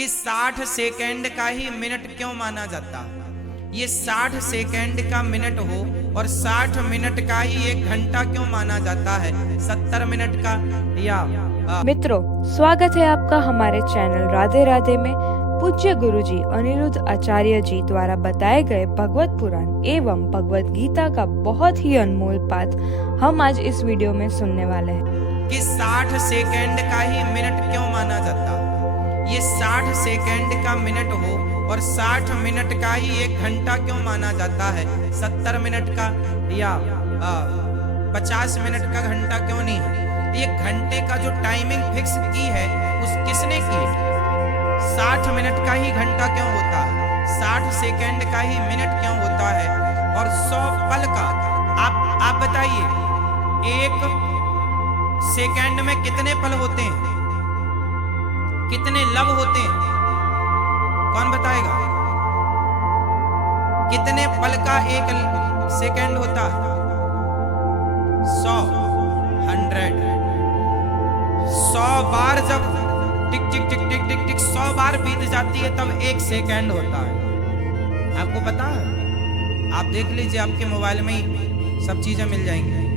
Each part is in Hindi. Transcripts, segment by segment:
कि 60 सेकंड का ही मिनट क्यों माना जाता है। ये 60 सेकंड का मिनट हो और 60 मिनट का ही 1 घंटा क्यों माना जाता है, 70 मिनट का या मित्रों, स्वागत है आपका हमारे चैनल राधे राधे में। पूज्य गुरुजी अनिरुद्ध आचार्य जी द्वारा बताए गए भगवत पुराण एवं भगवत गीता का बहुत ही अनमोल पाठ हम आज इस वीडियो में सुनने वाले हैं कि 60 सेकंड का ही मिनट क्यों माना जाता है। ये 60 सेकंड का मिनट हो और 60 मिनट का ही 1 घंटा क्यों माना जाता है, 70 मिनट का या 50 मिनट का घंटा क्यों नहीं है। ये घंटे का जो टाइमिंग फिक्स की है उस किसने की है। 60 मिनट का ही घंटा क्यों होता है, 60 सेकंड का ही मिनट क्यों होता है और 100 पल का। आप बताइए 1 सेकंड में कितने पल होते हैं, कितने लब होते हैं, कौन बताएगा। कितने पल का 1 सेकंड होता है, 100 100 बार जब टिक टिक टिक टिक टिक टिक 100 बार बीत जाती है तब 1 सेकंड होता है। आपको पता है, आप देख लीजिए, आपके मोबाइल में ही सब चीजें मिल जाएंगी।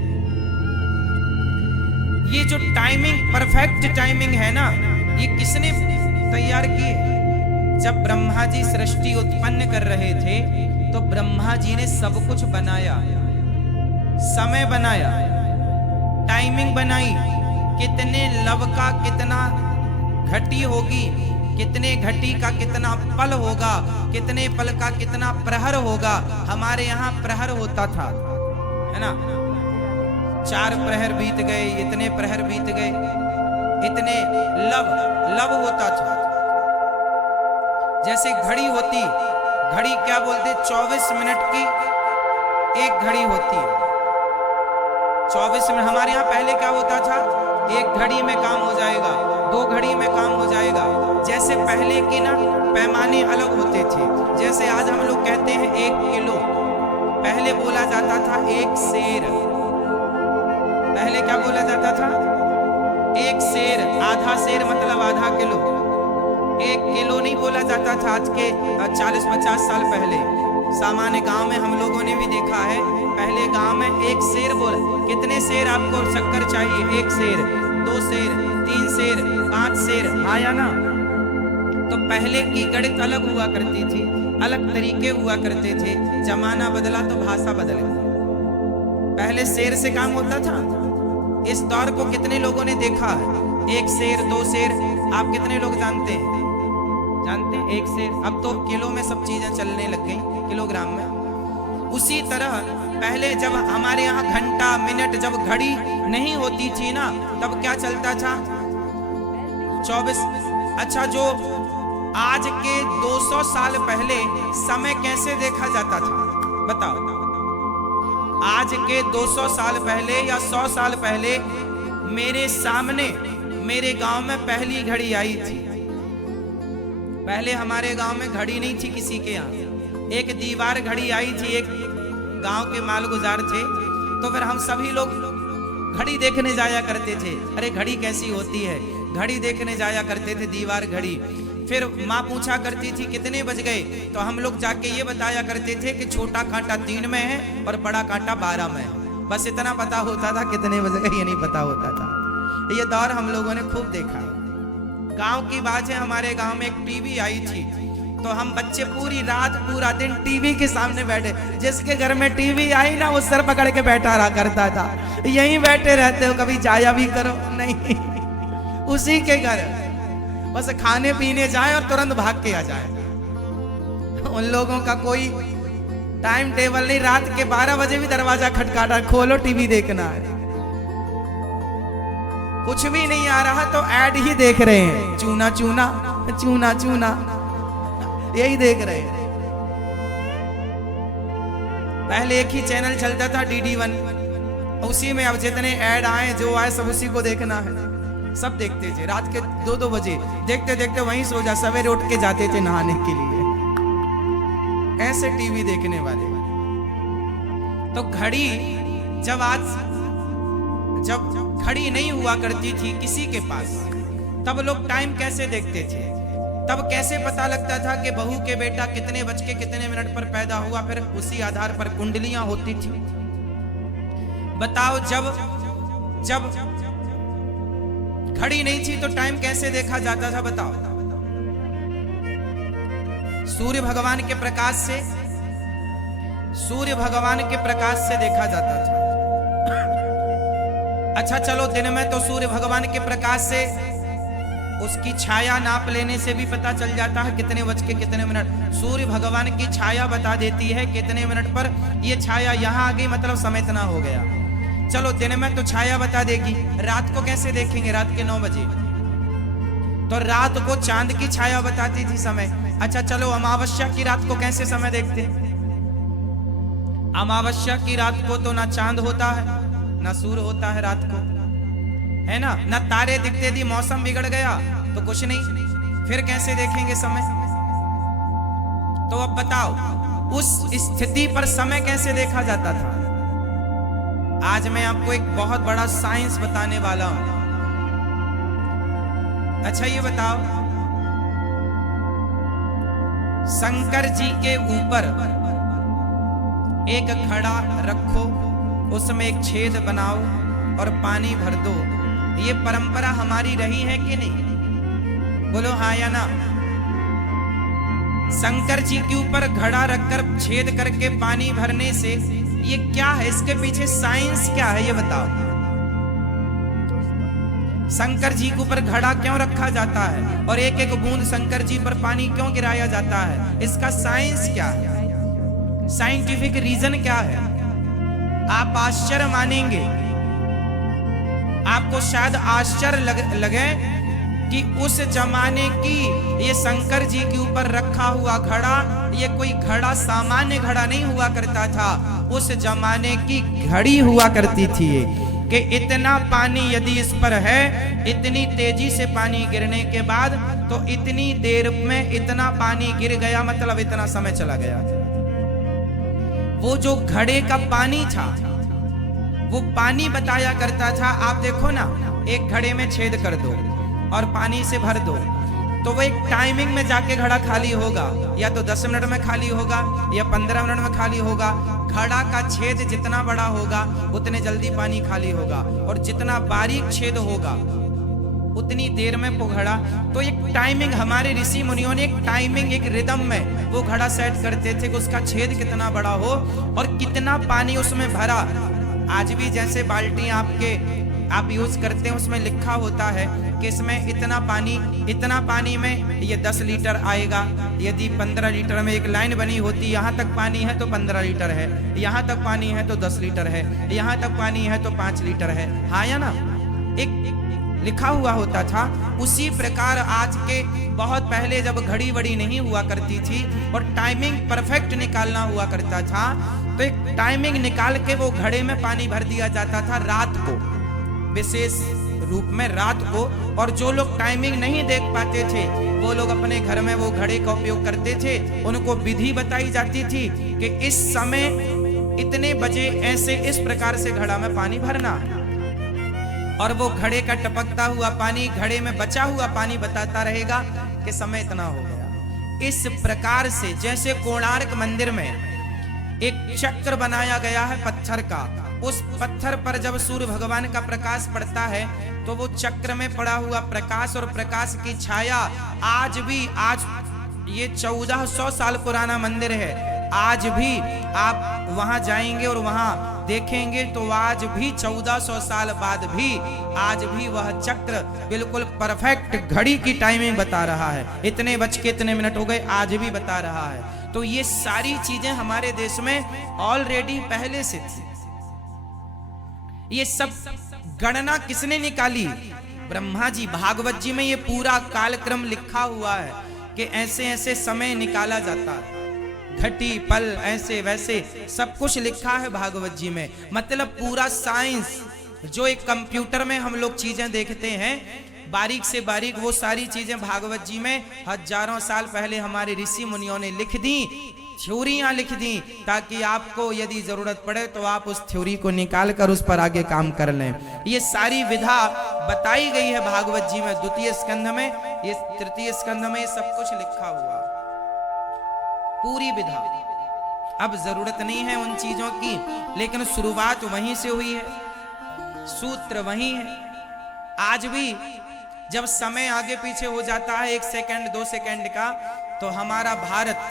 ये जो टाइमिंग, परफेक्ट टाइमिंग है ना, ये किसने तैयार की है। जब ब्रह्मा जी सृष्टि उत्पन्न कर रहे थे तो ब्रह्मा जी ने सब कुछ बनाया, समय बनाया, टाइमिंग बनाई, कितने लब का कितना घटी होगी, कितने घटी का कितना पल होगा, कितने पल का कितना प्रहर होगा। हमारे यहाँ प्रहर होता था, है ना, 4 प्रहर बीत गए, इतने प्रहर बीत गए, इतने लब होता था। जैसे घड़ी होती, घड़ी क्या बोलते, 24 मिनट की 1 घड़ी होती है। 24 मिनट हमारे यहाँ पहले क्या होता था, 1 घड़ी में काम हो जाएगा, 2 घड़ी में काम हो जाएगा। जैसे पहले की ना पैमाने अलग होते थे। जैसे आज हम लोग कहते हैं 1 किलो, पहले बोला जाता था 1 सेर। पहले क्या बोला जाता था, 1 सेर, आधा सेर मतलब आधा किलो। 1 किलो नहीं बोला जाता था आज के 40-50 साल पहले। सामान्य गांव में हम लोगों ने भी देखा है, पहले गांव में 1 सेर बोला। कितने सेर आपको शक्कर चाहिए, 1 सेर, 2 सेर, 3 सेर, 5 सेर, आया ना। तो पहले की गणित अलग हुआ करती थी, अलग तरीके हुआ करते थे। जमाना बदला तो भाषा बदल गई। पहले सेर से काम होता था। इस दौर को कितने लोगों ने देखा है, 1 सेर, 2 सेर, आप कितने लोग जानते हैं, जानते हैं 1 सेर। अब तो किलो में सब चीजें चलने लग गई, किलोग्राम में। उसी तरह पहले जब हमारे यहाँ घंटा, मिनट, जब घड़ी नहीं होती थी ना, तब क्या चलता था, 24। अच्छा, जो आज के 200 साल पहले समय कैसे देखा जाता था, बताओ। आज के 200 साल पहले या 100 साल पहले मेरे सामने, मेरे गांव में पहली घड़ी आई थी। पहले हमारे गांव में घड़ी नहीं थी किसी के यहाँ, एक दीवार घड़ी आई थी। एक गांव के मालगुजार थे, तो फिर हम सभी लोग घड़ी देखने जाया करते थे। अरे घड़ी कैसी होती है, घड़ी देखने जाया करते थे, दीवार घड़ी। फिर माँ पूछा करती थी कितने बज गए, तो हम लोग जाके ये बताया करते थे कि छोटा कांटा 3 में है और बड़ा कांटा 12 में है। बस इतना पता होता था, कितने बज गए ये नहीं पता होता था। ये दौर हम लोगों ने खूब देखा। गांव की बात है, हमारे गांव में एक टीवी आई थी, तो हम बच्चे पूरी रात पूरा दिन टीवी के सामने बैठे। जिसके घर में टीवी आई ना, वो सर पकड़ के बैठा रहा करता था, यहीं बैठे रहते हो, कभी जाया भी करो नहीं, उसी के घर बस खाने पीने जाए और तुरंत भाग के आ जाए। उन लोगों का कोई टाइम टेबल नहीं, रात के 12 बजे भी दरवाजा खटकाटा, खोलो टीवी देखना है। कुछ भी नहीं आ रहा तो ऐड ही देख रहे हैं, चूना चूना चूना चूना, यही देख रहे हैं। पहले एक ही चैनल चलता था, DD1, उसी में अब जितने ऐड आए, जो आए सब उसी को देखना है। सब देखते थे, रात के 2-2 बजे देखते देखते वहीं सो जा, सवेरे उठ के जाते थे नहाने के लिए। ऐसे टीवी देखने वाले। तो घड़ी, जब घड़ी नहीं हुआ करती थी किसी के पास, तब लोग टाइम कैसे देखते थे, तब कैसे पता लगता था कि बहू के बेटा कितने बज के कितने मिनट पर पैदा हुआ? फिर उसी आधार पर कुंडलियां होती थी। बताओ, जब घड़ी नहीं थी तो टाइम कैसे देखा जाता था? बताओ। सूर्य भगवान के प्रकाश से देखा जाता था। अच्छा चलो, दिन में तो सूर्य भगवान के प्रकाश से उसकी छाया नाप लेने से भी पता चल जाता है कितने बज के कितने मिनट। सूर्य भगवान की छाया बता देती है कितने मिनट पर ये छाया यहां आ गई, मतलब समय इतना हो गया। चलो, दिन में तो छाया बता देगी, रात को कैसे देखेंगे? रात के 9 बजे तो रात को चांद की छाया बताती थी समय। अच्छा चलो, अमावस्या की रात को कैसे समय देखते? अमावस्या की रात को तो ना चांद होता है ना सूर्य होता है रात को, है ना, ना तारे दिखते थी। मौसम बिगड़ गया तो कुछ नहीं, फिर कैसे देखेंगे समय? तो अब बताओ, उस स्थिति पर समय कैसे देखा जाता था? आज मैं आपको एक बहुत बड़ा साइंस बताने वाला हूं। अच्छा ये बताओ, शंकर जी के ऊपर एक घड़ा रखो, उसमें एक छेद बनाओ और पानी भर दो। ये परंपरा हमारी रही है कि नहीं? बोलो हाँ या ना। शंकर जी के ऊपर घड़ा रखकर छेद करके पानी भरने से ये क्या है? इसके पीछे साइंस क्या है ये बताओ। शंकर जी के ऊपर घड़ा क्यों रखा जाता है और एक एक बूंद शंकर जी पर पानी क्यों गिराया जाता है? इसका साइंस क्या है? साइंटिफिक रीजन क्या है? आप आश्चर्य मानेंगे, आपको शायद आश्चर्य लगे कि उस जमाने की ये शंकर जी के ऊपर रखा हुआ घड़ा, ये कोई घड़ा सामान्य घड़ा नहीं हुआ करता था। उस जमाने की घड़ी हुआ करती थी कि इतना पानी यदि इस पर है, इतनी तेजी से पानी गिरने के बाद तो इतनी देर में इतना पानी गिर गया, मतलब इतना समय चला गया। वो जो घड़े का पानी था वो पानी बताया करता था। आप देखो ना, एक घड़े में छेद कर दो और पानी से भर दो तो वो एक टाइमिंग में जाके घड़ा खाली होगा, या तो 10 मिनट में खाली होगा या 15 मिनट में खाली होगा। घड़ा का छेद जितना बड़ा होगा उतने जल्दी पानी खाली होगा, और जितना बारीक छेद होगा उतनी देर में वो घड़ा। तो एक टाइमिंग, हमारे ऋषि मुनियों ने एक टाइमिंग, एक रिदम में वो घड़ा सेट करते थे कि उसका छेद कितना बड़ा हो और कितना पानी उसमें भरा। आज भी जैसे बाल्टी आप यूज करते हैं, उसमें लिखा होता है कि इसमें इतना पानी में ये 10 लीटर आएगा। यदि 15 लीटर में एक लाइन बनी होती, यहाँ तक पानी है तो 15 लीटर है, यहाँ तक पानी है तो 10 लीटर है, यहाँ तक पानी है तो 5 लीटर है, हाँ या ना? एक लिखा हुआ होता था। उसी प्रकार आज के बहुत पहले जब घड़ी वड़ी नहीं हुआ करती थी और टाइमिंग परफेक्ट निकालना हुआ करता था, तो एक टाइमिंग निकाल के वो घड़े में पानी भर दिया जाता था रात को, विशेष रूप में रात को। और जो लोग टाइमिंग नहीं देख पाते थे वो लोग अपने घर में वो घड़े का उपयोग करते थे। उनको विधि बताई जाती थी कि इस समय इतने बजे ऐसे इस प्रकार से घड़ा में पानी भरना है, और वो घड़े का टपकता हुआ पानी, घड़े में बचा हुआ पानी बताता रहेगा कि समय इतना हो गया। इस प्रकार से जैसे कोणार्क मंदिर में एक चक्र बनाया गया है पत्थर का, उस पत्थर पर जब सूर्य भगवान का प्रकाश पड़ता है तो वो चक्र में पड़ा हुआ प्रकाश और प्रकाश की छाया आज ये 1400 साल पुराना मंदिर है। आज भी आप वहां जाएंगे और वहां देखेंगे तो आज भी 1400 साल बाद भी आज भी वह चक्र बिल्कुल परफेक्ट घड़ी की टाइमिंग बता रहा है। इतने बज के इतने मिनट हो गए, आज भी बता रहा है। तो ये सारी चीजें हमारे देश में ऑलरेडी पहले से थी। ये सब गणना किसने निकाली? ब्रह्मा जी। भागवत जी में ये पूरा कालक्रम लिखा हुआ है कि ऐसे ऐसे समय निकाला जाता है, घटी पल ऐसे वैसे सब कुछ लिखा है भागवत जी में। मतलब पूरा साइंस, जो एक कंप्यूटर में हम लोग चीजें देखते हैं बारीक से बारीक, वो सारी चीजें भागवत जी में हजारों साल पहले हमारे ऋषि मुनियों ने लिख दी थ्योरियां लिख दी ताकि आपको यदि जरूरत पड़े तो आप उस थ्योरी को निकाल कर उस पर आगे काम कर लें। ये सारी विधा बताई गई है भागवत जी में, द्वितीय स्कंध में, ये तृतीय स्कंध में सब कुछ लिखा हुआ, पूरी विधा। अब जरूरत नहीं है उन चीजों की, लेकिन शुरुआत वहीं से हुई है, सूत्र वही है। आज भी जब समय आगे पीछे हो जाता है 1 सेकंड 2 सेकंड का, तो हमारा भारत,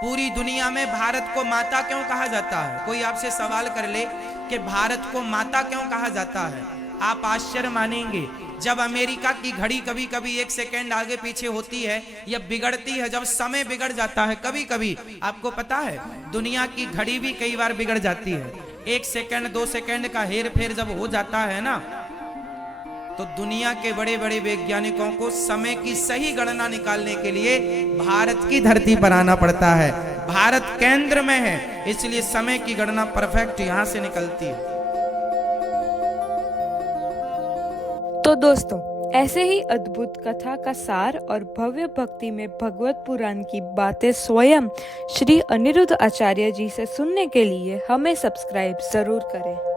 पूरी दुनिया में भारत को माता क्यों कहा जाता है? कोई आपसे सवाल कर ले कि भारत को माता क्यों कहा जाता है, आप आश्चर्य मानेंगे। जब अमेरिका की घड़ी कभी कभी 1 सेकंड आगे पीछे होती है या बिगड़ती है, जब समय बिगड़ जाता है कभी कभी, आपको पता है दुनिया की घड़ी भी कई बार बिगड़ जाती है। 1 सेकंड 2 सेकंड का हेर फेर जब हो जाता है ना, तो दुनिया के बड़े बड़े वैज्ञानिकों को समय की सही गणना निकालने के लिए भारत की धरती पर आना पड़ता है। भारत केंद्र में है, इसलिए समय की गणना परफेक्ट यहां से निकलती है। तो दोस्तों, ऐसे ही अद्भुत कथा का सार और भव्य भक्ति में भगवत पुराण की बातें स्वयं श्री अनिरुद्ध आचार्य जी से सुनने के लिए हमें सब्सक्राइब जरूर करें।